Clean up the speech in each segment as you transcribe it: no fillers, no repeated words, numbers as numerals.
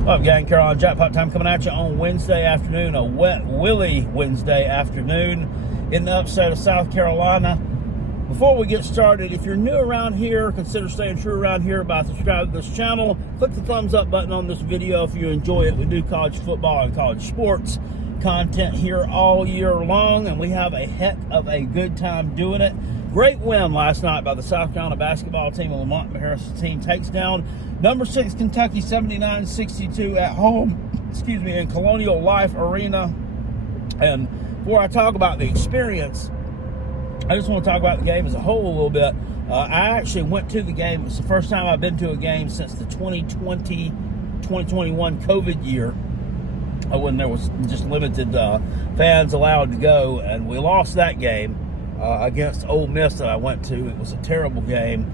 What up, gang? Carolina Jackpot time coming at you on Wednesday afternoon, a wet willy Wednesday afternoon in the upstate of South Carolina. Before we get started, if you're new around here, consider staying true around here by subscribing to this channel. Click the thumbs up button on this video if you enjoy it. We do college football and college sports content here all year long, and we have a heck of a good time doing it. Great win last night by the South Carolina basketball team. Lamont Harris' team takes down number 6 Kentucky 79-62 at home, in Colonial Life Arena. And before I talk about the experience, I just want to talk about the game as a whole a little bit. I actually went to the game. It's the first time I've been to a game since the 2020-2021 COVID year, when there was just limited fans allowed to go, and we lost that game against Ole Miss that I went to. It was a terrible game.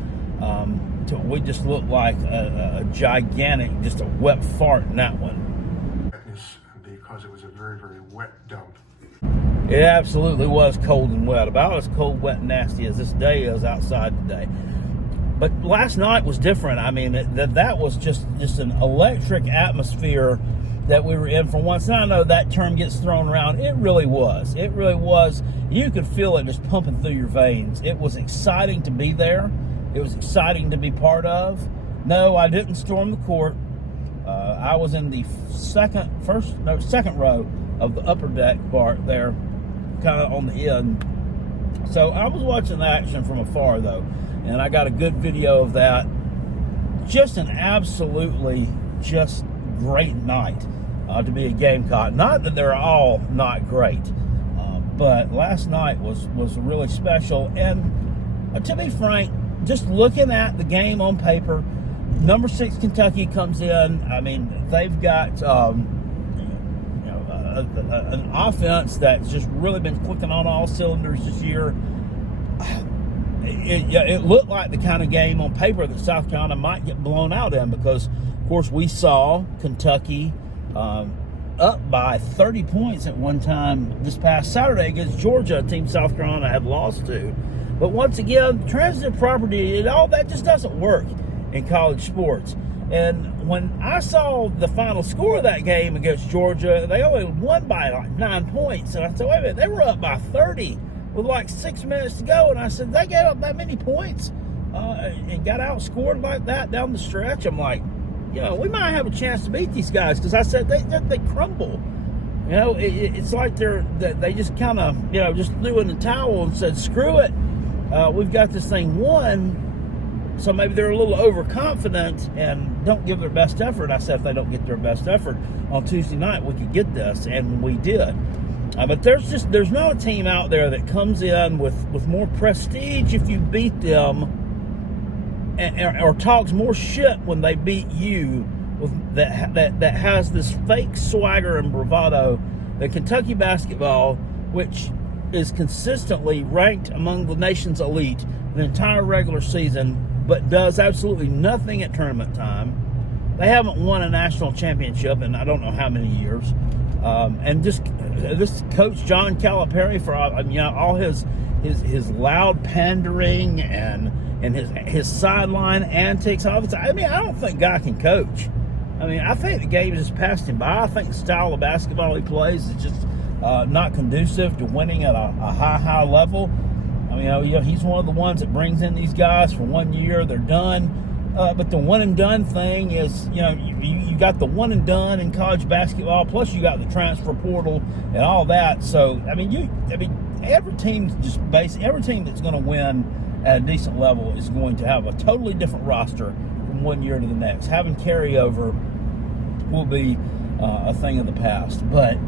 We just looked like a gigantic, just a wet fart in that one. Because it was a very, very wet dump. It absolutely was cold and wet, about as cold, wet, and nasty as this day is outside today. But last night was different. I mean, that was just an electric atmosphere that we were in for once. Now I know that term gets thrown around. It really was. It really was. You could feel it just pumping through your veins. It was exciting to be there. It was exciting to be part of. No, I didn't storm the court. I was in the second row of the upper deck part there, kind of on the end. So I was watching the action from afar, though, and I got a good video of that. Just an absolutely just great night to be a Gamecock. Not that they're all not great, but last night was really special. And to be frank, just looking at the game on paper, number 6 Kentucky comes in. I mean, they've got an offense that's just really been clicking on all cylinders this year. It looked like the kind of game on paper that South Carolina might get blown out in, because, of course, we saw Kentucky up by 30 points at one time this past Saturday against Georgia, a team South Carolina had lost to. But once again, transitive property, all that just doesn't work in college sports. And when I saw the final score of that game against Georgia, they only won by like 9 points. And I said, wait a minute, they were up by 30 with like 6 minutes to go. And I said, they got up that many points and got outscored like that down the stretch. I'm like, we might have a chance to beat these guys, because I said they crumble. It's like they just kind of, just threw in the towel and said, screw it. We've got this thing won. So maybe they're a little overconfident and don't give their best effort. I said if they don't get their best effort on Tuesday night, we could get this, and we did. But there's not a team out there that comes in with more prestige if you beat them, or talks more shit when they beat you, that has this fake swagger and bravado than Kentucky basketball, which is consistently ranked among the nation's elite the entire regular season, but does absolutely nothing at tournament time. They haven't won a national championship in I don't know how many years. And just this coach John Calipari, for all his loud pandering and his sideline antics. I don't think guy can coach. I think the game has just passed him by. I think the style of basketball he plays is just not conducive to winning at a high level. He's one of the ones that brings in these guys for 1 year, they're done. But the one and done thing is, you got the one and done in college basketball, plus you got the transfer portal and all that. So, every team that's going to win at a decent level is going to have a totally different roster from 1 year to the next. Having carryover will be a thing of the past. But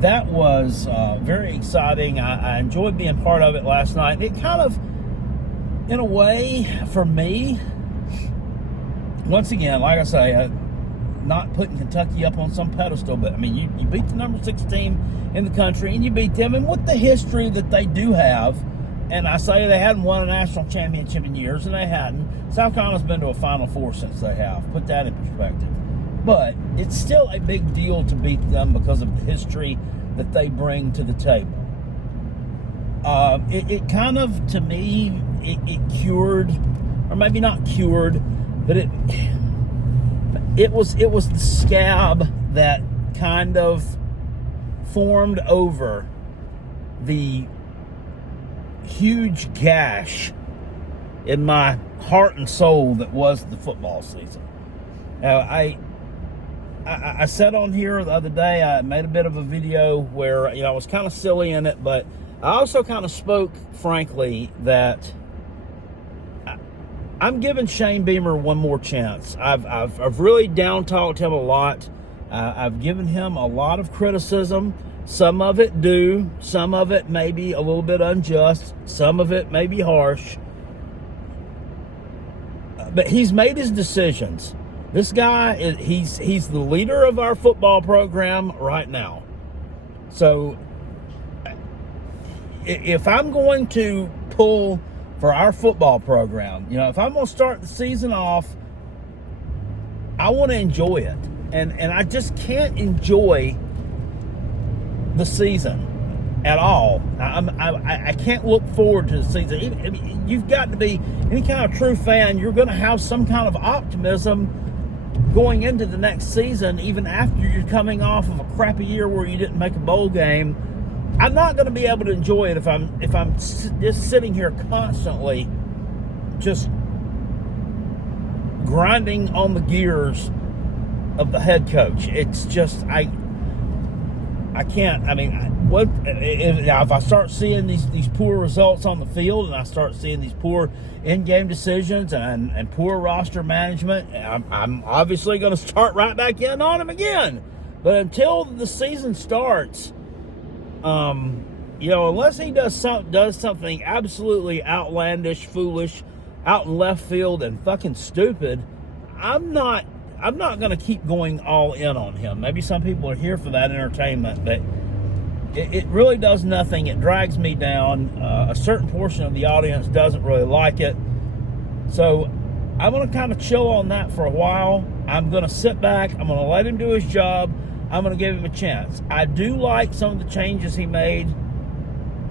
that was very exciting. I enjoyed being part of it last night. It kind of, in a way, for me, once again, like I say, not putting Kentucky up on some pedestal, but you beat the number 6 team in the country, and you beat them, and with the history that they do have, and I say they hadn't won a national championship in years, and they hadn't. South Carolina's been to a Final Four since they have. Put that in perspective. But it's still a big deal to beat them because of the history that they bring to the table. It kind of, to me, it cured, or maybe not cured, but it it was the scab that kind of formed over the huge gash in my heart and soul that was the football season. Now, I said on here the other day, I made a bit of a video where, I was kind of silly in it, but I also kind of spoke frankly that I'm giving Shane Beamer one more chance. I've really down-talked him a lot. I've given him a lot of criticism. Some of it due, some of it maybe a little bit unjust, some of it maybe harsh. But he's made his decisions. This guy, he's the leader of our football program right now. So if I'm going to pull for our football program, if I'm going to start the season off, I want to enjoy it. And I just can't enjoy the season at all. I can't look forward to the season. You've got to be any kind of true fan. You're going to have some kind of optimism going into the next season, even after you're coming off of a crappy year where you didn't make a bowl game. I'm not going to be able to enjoy it if I'm just sitting here constantly just grinding on the gears of the head coach. It's just I can't. I mean, if I start seeing these poor results on the field, and I start seeing these poor in-game decisions and poor roster management, I'm obviously going to start right back in on him again. But until the season starts, unless he does something absolutely outlandish, foolish, out in left field, and fucking stupid, I'm not going to keep going all in on him. Maybe some people are here for that entertainment, but it really does nothing. It drags me down. A certain portion of the audience doesn't really like it. So I'm going to kind of chill on that for a while. I'm going to sit back. I'm going to let him do his job. I'm going to give him a chance. I do like some of the changes he made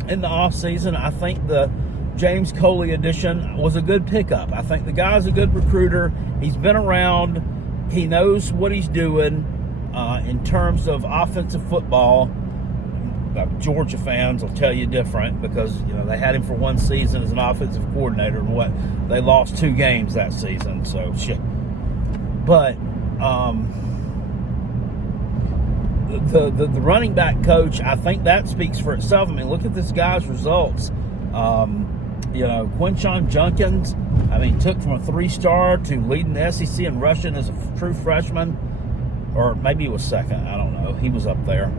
in the offseason. I think the James Coley edition was a good pickup. I think the guy's a good recruiter. He's been around. He knows what he's doing in terms of offensive football. Georgia fans will tell you different because they had him for one season as an offensive coordinator, and they lost 2 games that season. So shit. But the running back coach, I think that speaks for itself. I mean, look at this guy's results. Quinshon Judkins, took from a 3-star to leading the SEC in rushing as a true freshman, or maybe he was second. I don't know. He was up there.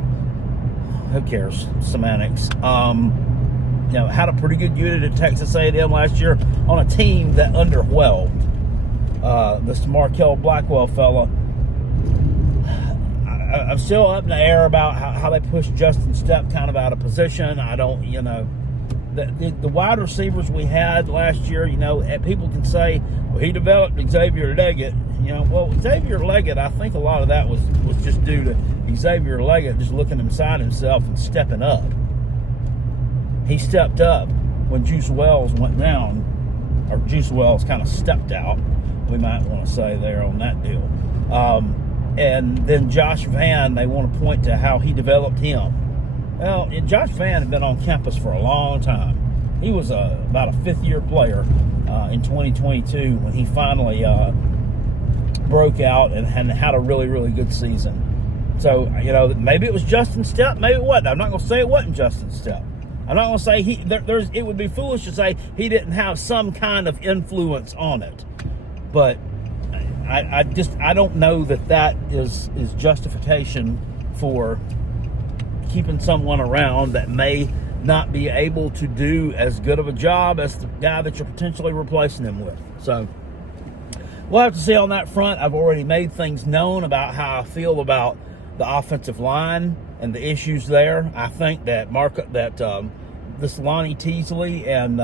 Who cares? Semantics. Had a pretty good unit at Texas A&M last year on a team that underwhelmed. This Markel Blackwell fella. I'm still up in the air about how they pushed Justin Stepp kind of out of position. I don't, the wide receivers we had last year, people can say, well, he developed Xavier Leggett. Xavier Leggett, I think a lot of that was just due to Xavier Leggett just looking inside himself and stepping up. He stepped up when Juice Wells went down, or Juice Wells kind of stepped out, we might want to say there on that deal. And then Josh Vann, they want to point to how he developed him. Well, Josh Vann had been on campus for a long time. He was about a 5th-year player in 2022 when he finally broke out and had a really, really good season. So, maybe it was Justin Stepp, maybe it wasn't. I'm not going to say it wasn't Justin Stepp. I'm not going to say it would be foolish to say he didn't have some kind of influence on it. But I don't know that is justification for keeping someone around that may not be able to do as good of a job as the guy that you're potentially replacing him with. So we'll have to see on that front. I've already made things known about how I feel about the offensive line and the issues there. I think that this Lonnie Teasley and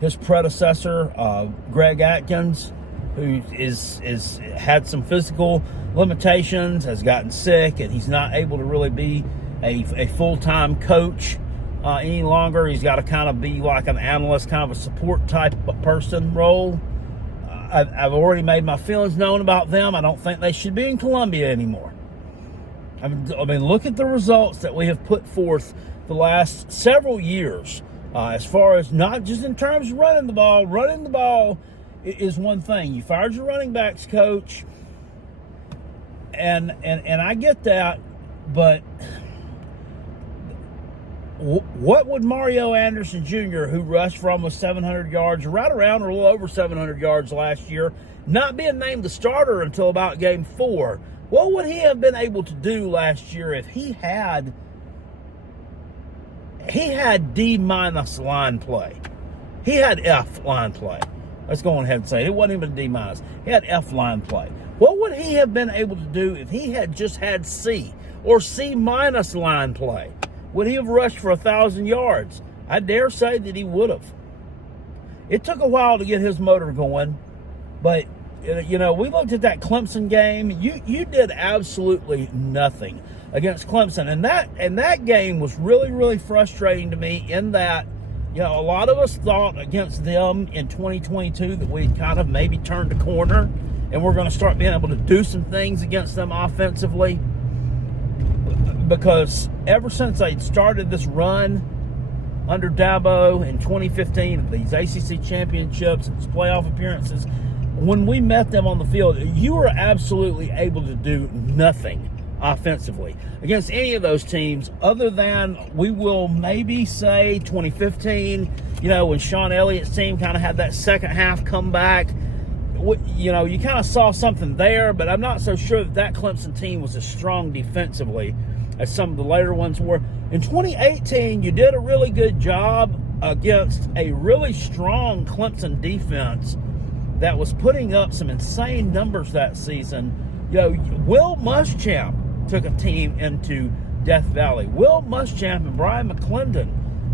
his predecessor, Greg Atkins, who is had some physical limitations, has gotten sick, and he's not able to really be a full-time coach any longer. He's got to kind of be like an analyst, kind of a support type of person role. I've already made my feelings known about them. I don't think they should be in Columbia anymore. I mean, look at the results that we have put forth the last several years, as far as not just in terms of running the ball. Running the ball is one thing. You fired your running backs coach, and I get that, but what would Mario Anderson Jr., who rushed for almost 700 yards, right around or a little over 700 yards last year, not being named the starter until about game 4, what would he have been able to do last year if he had D- line play? He had F line play. Let's go on ahead and say it. It wasn't even a D-. He had F line play. What would he have been able to do if he had just had C or C- line play? Would he have rushed for 1,000 yards? I dare say that he would have. It took a while to get his motor going, but we looked at that Clemson game. You did absolutely nothing against Clemson, and that game was really, really frustrating to me. In that, a lot of us thought against them in 2022 that we'd kind of maybe turned a corner, and we're going to start being able to do some things against them offensively. Because ever since they'd started this run under Dabo in 2015, these ACC championships and playoff appearances, when we met them on the field, you were absolutely able to do nothing offensively against any of those teams, other than, we will maybe say, 2015, when Sean Elliott's team kind of had that second half comeback. You kind of saw something there, but I'm not so sure that Clemson team was as strong defensively as some of the later ones were. In 2018, you did a really good job against a really strong Clemson defense that was putting up some insane numbers that season. Will Muschamp took a team into Death Valley. Will Muschamp and Brian McClendon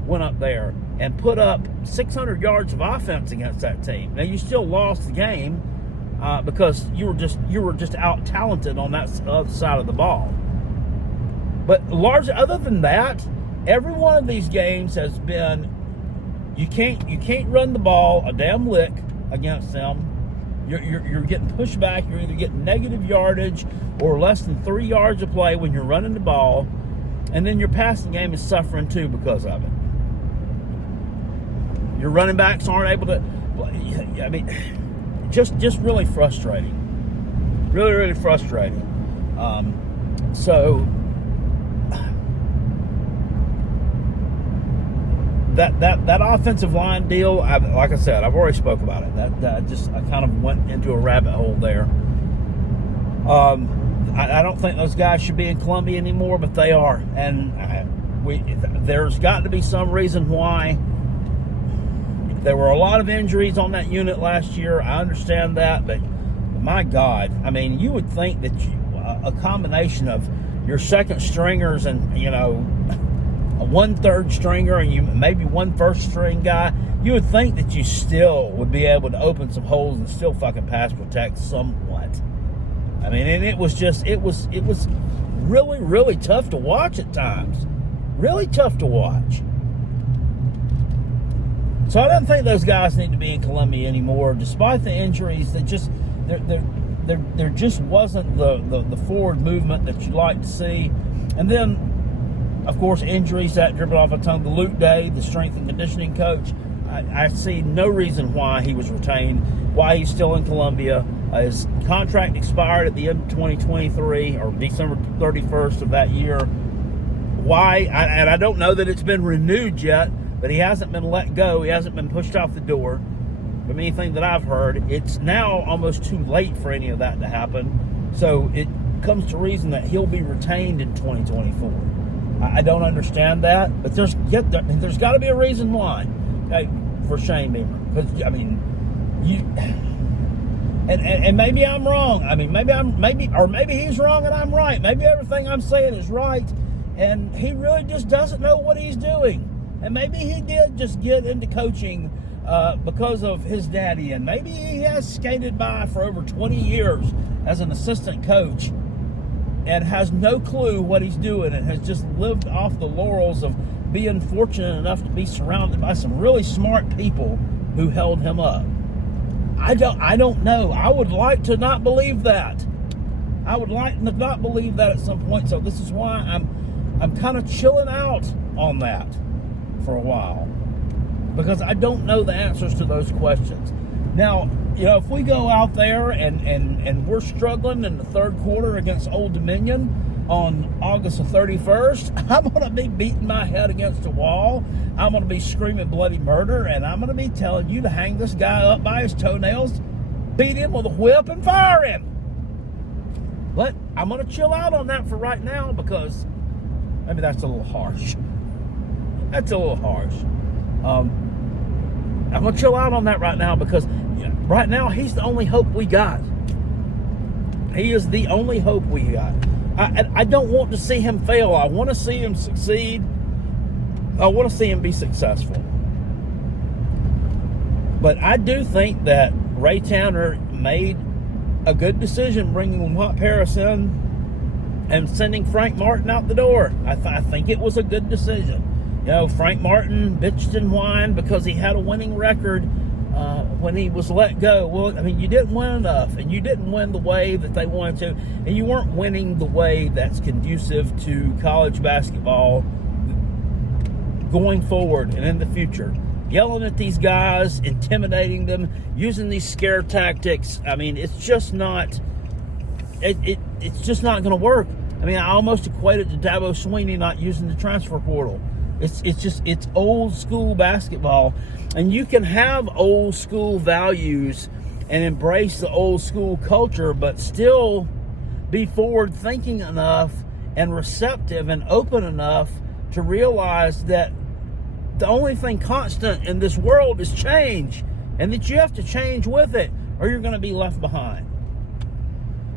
went up there and put up 600 yards of offense against that team. Now, you still lost the game because you were just out talented on that other side of the ball. But largely, other than that, every one of these games has been, you can't run the ball a damn lick against them. You're getting pushed back. You're either getting negative yardage or less than 3 yards of play when you're running the ball, and then your passing game is suffering too because of it. Your running backs aren't able to. I mean, just really frustrating. Really, really frustrating. So that offensive line deal, like I said, I've already spoke about it. I kind of went into a rabbit hole there. I don't think those guys should be in Columbia anymore, but they are, and there's got to be some reason why. There were a lot of injuries on that unit last year. I understand that, but my God, I mean, you would think that a combination of your second stringers and a 1/3 stringer and you maybe one first string guy, you would think that you still would be able to open some holes and still fucking pass protect somewhat. I mean, and it was really, really tough to watch at times. Really tough to watch. So I don't think those guys need to be in Columbia anymore, despite the injuries. That just there just wasn't the forward movement that you'd like to see. And then, of course, injuries that dribbled off a tongue. The Luke Day, the strength and conditioning coach, I see no reason why he was retained, why he's still in Columbia. His contract expired at the end of 2023 or December 31st of that year. Why? And I don't know that it's been renewed yet, but he hasn't been let go. He hasn't been pushed out the door. From anything that I've heard, it's now almost too late for any of that to happen. So it comes to reason that he'll be retained in 2024. I don't understand that, but there's got to be a reason why. For Shane Beamer, because I mean, and maybe I'm wrong. I mean, maybe he's wrong and I'm right. Maybe everything I'm saying is right, and he really just doesn't know what he's doing. And maybe he did just get into coaching because of his daddy, and maybe he has skated by for over 20 years as an assistant coach and has no clue what he's doing and has just lived off the laurels of being fortunate enough to be surrounded by some really smart people who held him up. I don't know. I would like to not believe that. I would like to not believe that at some point. So this is why I'm kind of chilling out on that for a while, because I don't know the answers to those questions. Now, if we go out there and we're struggling in the third quarter against Old Dominion on August the 31st, I'm going to be beating my head against the wall. I'm going to be screaming bloody murder, and I'm going to be telling you to hang this guy up by his toenails, beat him with a whip, and fire him. But I'm going to chill out on that for right now, because maybe that's a little harsh. That's a little harsh. I'm going to chill out on that right now, because right now he's the only hope we got. He is the only hope we got. I don't want to see him fail. I want to see him succeed. I want to see him be successful. But I do think that Ray Tanner made a good decision bringing Watt Paris in and sending Frank Martin out the door. I think it was a good decision. Frank Martin bitched and whined because he had a winning record when he was let go. Well, I mean, you didn't win enough, and you didn't win the way that they wanted to, and you weren't winning the way that's conducive to college basketball going forward and in the future. Yelling at these guys, intimidating them, using these scare tactics. I mean, it's just not. It's just not going to work. I mean, I almost equate it to Dabo Swinney not using the transfer portal. It's old school basketball, and you can have old school values and embrace the old school culture, but still be forward thinking enough and receptive and open enough to realize that the only thing constant in this world is change, and that you have to change with it or you're going to be left behind.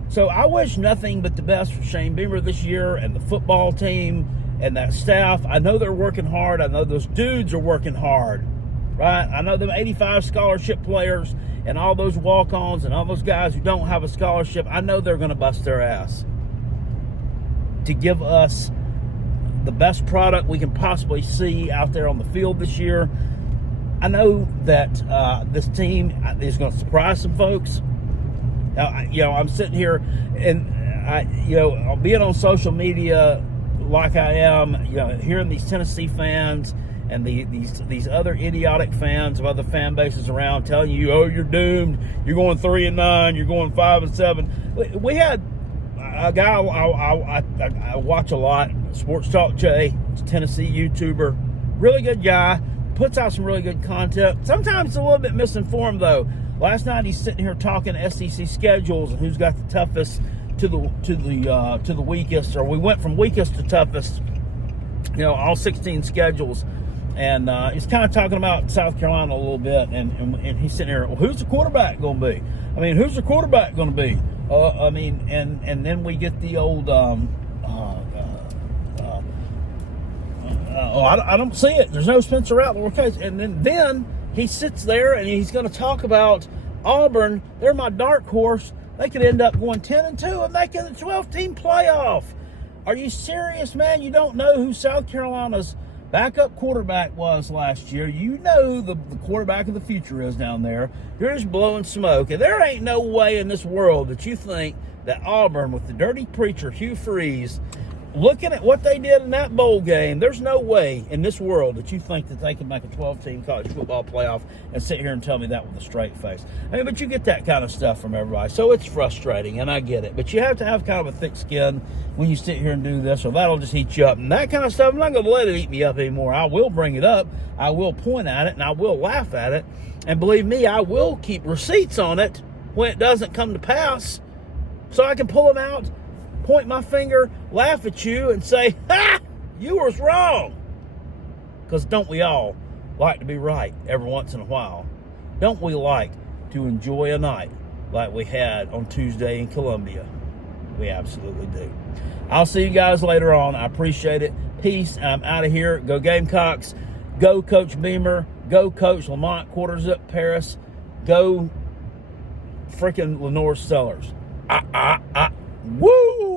So I wish nothing but the best for Shane Beamer this year and the football team and that staff. I know they're working hard. I know those dudes are working hard, right? I know them 85 scholarship players and all those walk-ons and all those guys who don't have a scholarship. I know they're going to bust their ass to give us the best product we can possibly see out there on the field this year. I know that this team is going to surprise some folks. I'm sitting here and being on social media like I am, hearing these Tennessee fans and these other idiotic fans of other fan bases around telling you, oh, you're doomed, you're going 3-9, you're going 5-7. We had a guy I watch a lot, Sports Talk Jay, Tennessee YouTuber, really good guy, puts out some really good content. Sometimes it's a little bit misinformed though. Last night he's sitting here talking SEC schedules and who's got the toughest to the weakest, or we went from weakest to toughest, all 16 schedules, and he's kind of talking about South Carolina a little bit, and he's sitting here, well, who's the quarterback going to be? I mean, who's the quarterback going to be? And then we get the old, I don't see it. There's no Spencer Rattler case, and then he sits there and he's going to talk about Auburn. They're my dark horse. They could end up going 10-2 and making the 12-team playoff. Are you serious, man? You don't know who South Carolina's backup quarterback was last year. You know the quarterback of the future is down there. You're just blowing smoke. And there ain't no way in this world that you think that Auburn, with the dirty preacher Hugh Freeze, looking at what they did in that bowl game, there's no way in this world that you think that they can make a 12-team college football playoff and sit here and tell me that with a straight face. I mean, but you get that kind of stuff from everybody, so it's frustrating, and I get it. But you have to have kind of a thick skin when you sit here and do this, or that'll just eat you up. And that kind of stuff, I'm not going to let it eat me up anymore. I will bring it up, I will point at it, and I will laugh at it. And believe me, I will keep receipts on it when it doesn't come to pass, so I can pull them out, point my finger, laugh at you, and say, ha, you was wrong. Because don't we all like to be right every once in a while? Don't we like to enjoy a night like we had on Tuesday in Columbia? We absolutely do. I'll see you guys later on. I appreciate it. Peace. I'm out of here. Go Gamecocks. Go Coach Beamer. Go Coach Lamont Quarterzip Paris. Go freaking Lenore Sellers. Woo!